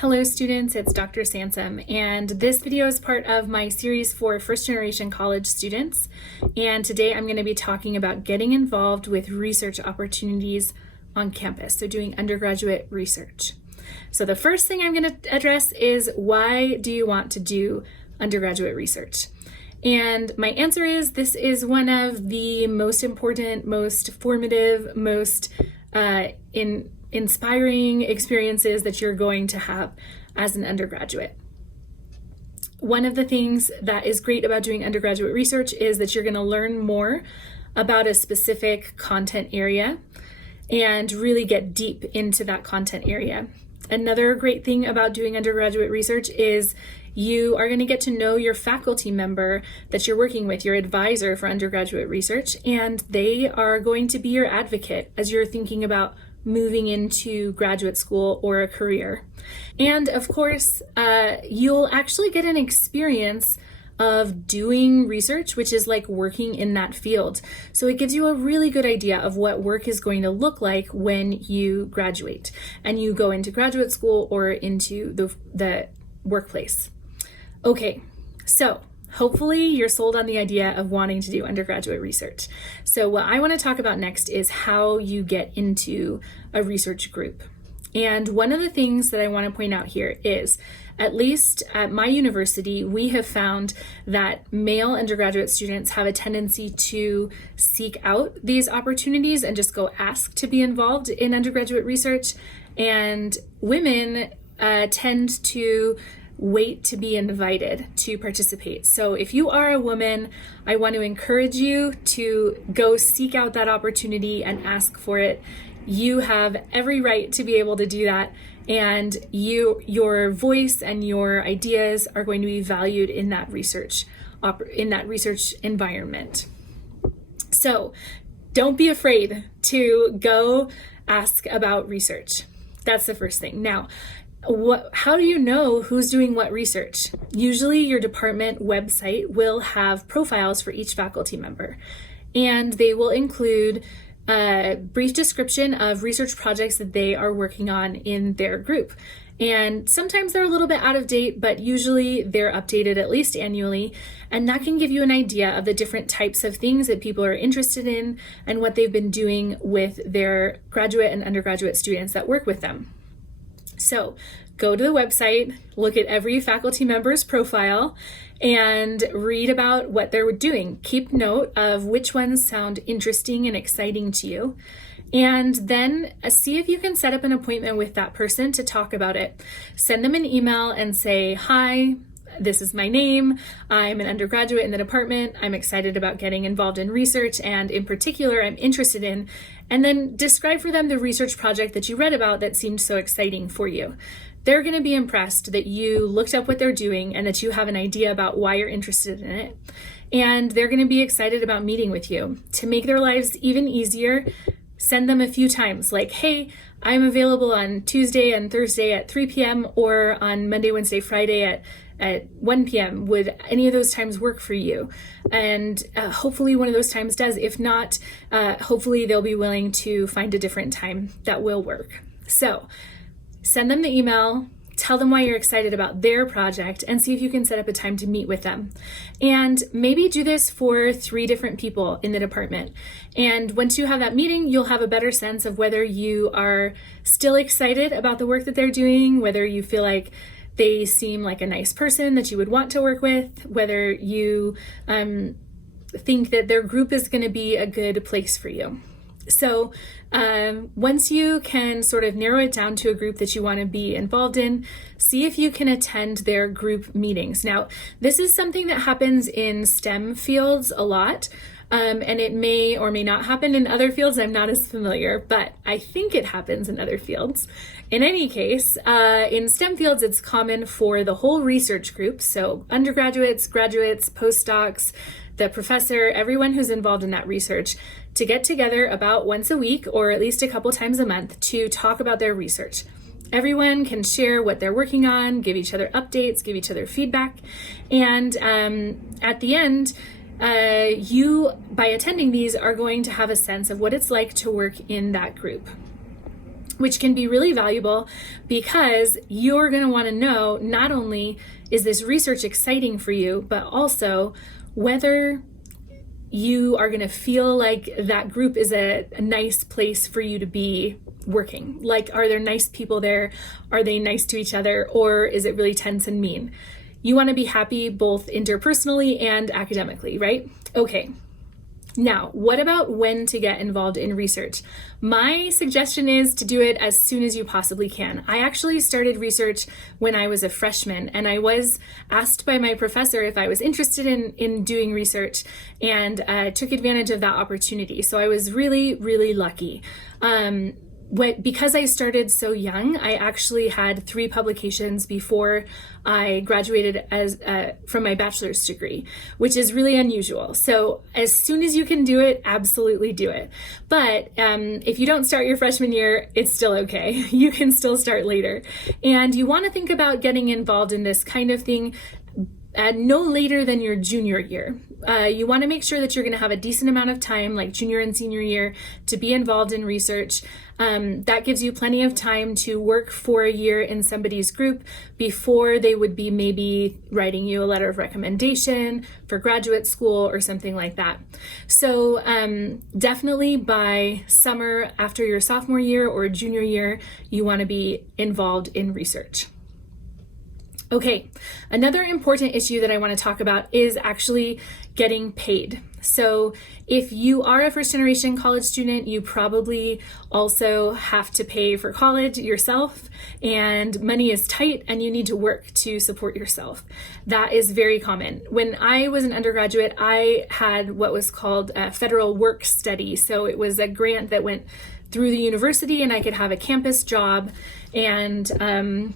Hello students, it's Dr. Sansom, and this video is part of my series for first generation college students. And today I'm going to be talking about getting involved with research opportunities on campus, so doing undergraduate research. So the first thing I'm going to address is, why do you want to do undergraduate research? And my answer is, this is one of the most important, most formative, most inspiring experiences that you're going to have as an undergraduate. One of the things that is great about doing undergraduate research is that you're going to learn more about a specific content area and really get deep into that content area. Another great thing about doing undergraduate research is you are going to get to know your faculty member that you're working with, your advisor for undergraduate research, and they are going to be your advocate as you're thinking about moving into graduate school or a career. And of course, you'll actually get an experience of doing research, which is like working in that field. So it gives you a really good idea of what work is going to look like when you graduate and you go into graduate school or into the workplace. Okay, so hopefully you're sold on the idea of wanting to do undergraduate research. So what I want to talk about next is how you get into a research group. And one of the things that I want to point out here is, at least at my university, we have found that male undergraduate students have a tendency to seek out these opportunities and just go ask to be involved in undergraduate research. And women tend to wait to be invited to participate. So if you are a woman, I want to encourage you to go seek out that opportunity and ask for it. You have every right to be able to do that, and your voice and your ideas are going to be valued in that research environment. So don't be afraid to go ask about research. That's the first thing. Now, how do you know who's doing what research? Usually your department website will have profiles for each faculty member, and they will include a brief description of research projects that they are working on in their group. And sometimes they're a little bit out of date, but usually they're updated at least annually. And that can give you an idea of the different types of things that people are interested in and what they've been doing with their graduate and undergraduate students that work with them. So go to the website, look at every faculty member's profile, and read about what they're doing. Keep note of which ones sound interesting and exciting to you. And then see if you can set up an appointment with that person to talk about it. Send them an email and say, "Hi, this is my name. I'm an undergraduate in the department. I'm excited about getting involved in research, and in particular, I'm interested in," and then describe for them the research project that you read about that seemed so exciting for you. They're going to be impressed that you looked up what they're doing and that you have an idea about why you're interested in it. And they're going to be excited about meeting with you. To make their lives even easier, send them a few times, like, "Hey, I'm available on Tuesday and Thursday at 3 p.m. or on Monday, Wednesday, Friday at 1 p.m. Would any of those times work for you?" And hopefully one of those times does. If not, hopefully they'll be willing to find a different time that will work. So send them the email, tell them why you're excited about their project, and see if you can set up a time to meet with them. And maybe do this for 3 different people in the department. And once you have that meeting, you'll have a better sense of whether you are still excited about the work that they're doing, whether you feel like they seem like a nice person that you would want to work with, whether you think that their group is going to be a good place for you. So once you can sort of narrow it down to a group that you want to be involved in, see if you can attend their group meetings. Now, this is something that happens in STEM fields a lot. And it may or may not happen in other fields. I'm not as familiar, but I think it happens in other fields. In any case, in STEM fields, it's common for the whole research group, so undergraduates, graduates, postdocs, the professor, everyone who's involved in that research, to get together about once a week or at least a couple times a month to talk about their research. Everyone can share what they're working on, give each other updates, give each other feedback, and at the end, you, by attending these, are going to have a sense of what it's like to work in that group. which can be really valuable because you're going to want to know not only is this research exciting for you, but also whether you are going to feel like that group is a nice place for you to be working. Like, are there nice people there? Are they nice to each other? Or is it really tense and mean? You want to be happy both interpersonally and academically, right? Okay. Now, what about when to get involved in research? My suggestion is to do it as soon as you possibly can. I actually started research when I was a freshman, and I was asked by my professor if I was interested in doing research, and took advantage of that opportunity. So I was really, really lucky. Because I started so young, I actually had 3 publications before I graduated from my bachelor's degree, which is really unusual. So as soon as you can do it, absolutely do it. But if you don't start your freshman year, it's still okay. You can still start later. And you want to think about getting involved in this kind of thing no later than your junior year. You want to make sure that you're going to have a decent amount of time, like junior and senior year, to be involved in research. That gives you plenty of time to work for a year in somebody's group before they would be maybe writing you a letter of recommendation for graduate school or something like that. So definitely by summer after your sophomore year or junior year, you want to be involved in research. Okay, another important issue that I want to talk about is actually getting paid. So if you are a first generation college student, you probably also have to pay for college yourself, and money is tight and you need to work to support yourself. That is very common. When I was an undergraduate, I had what was called a federal work study. So it was a grant that went through the university, and I could have a campus job and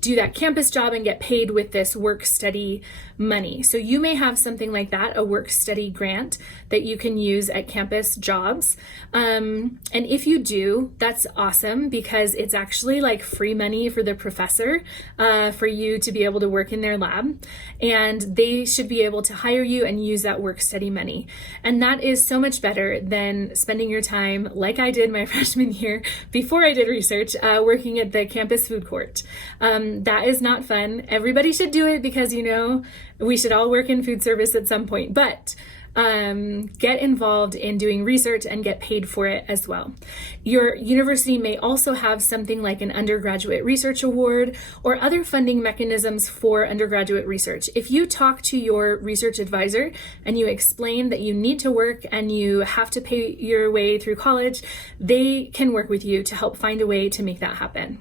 do that campus job and get paid with this work study money. So you may have something like that, a work study grant that you can use at campus jobs. And if you do, that's awesome, because it's actually like free money for the professor for you to be able to work in their lab. And they should be able to hire you and use that work study money. And that is so much better than spending your time, like I did my freshman year before I did research, working at the campus food court. That is not fun. Everybody should do it because, we should all work in food service at some point, but get involved in doing research and get paid for it as well. Your university may also have something like an undergraduate research award or other funding mechanisms for undergraduate research. If you talk to your research advisor and you explain that you need to work and you have to pay your way through college, they can work with you to help find a way to make that happen.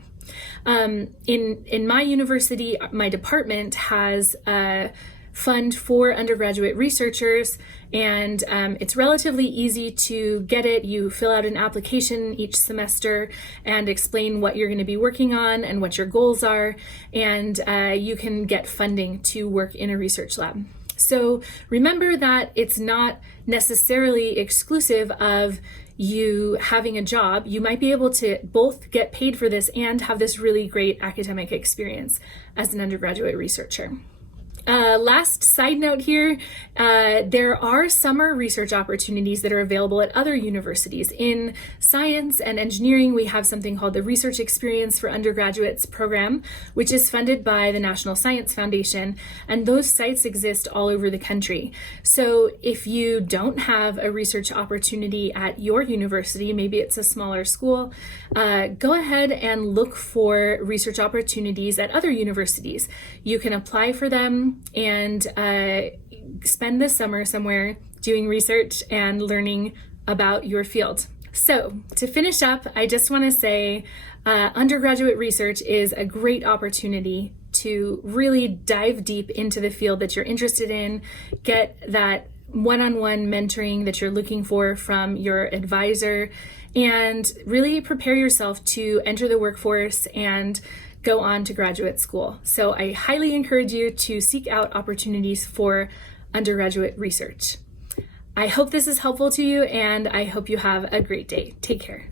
In my university, my department has a fund for undergraduate researchers, and it's relatively easy to get it. You fill out an application each semester and explain what you're going to be working on and what your goals are, and you can get funding to work in a research lab. So remember that it's not necessarily exclusive of you having a job. You might be able to both get paid for this and have this really great academic experience as an undergraduate researcher. Last side note here, there are summer research opportunities that are available at other universities. In science and engineering, we have something called the Research Experience for Undergraduates program, which is funded by the National Science Foundation, and those sites exist all over the country. So if you don't have a research opportunity at your university, maybe it's a smaller school, go ahead and look for research opportunities at other universities. You can apply for them and spend the summer somewhere doing research and learning about your field. So to finish up, I just want to say undergraduate research is a great opportunity to really dive deep into the field that you're interested in, get that one-on-one mentoring that you're looking for from your advisor, and really prepare yourself to enter the workforce and go on to graduate school. So I highly encourage you to seek out opportunities for undergraduate research. I hope this is helpful to you, and I hope you have a great day. Take care.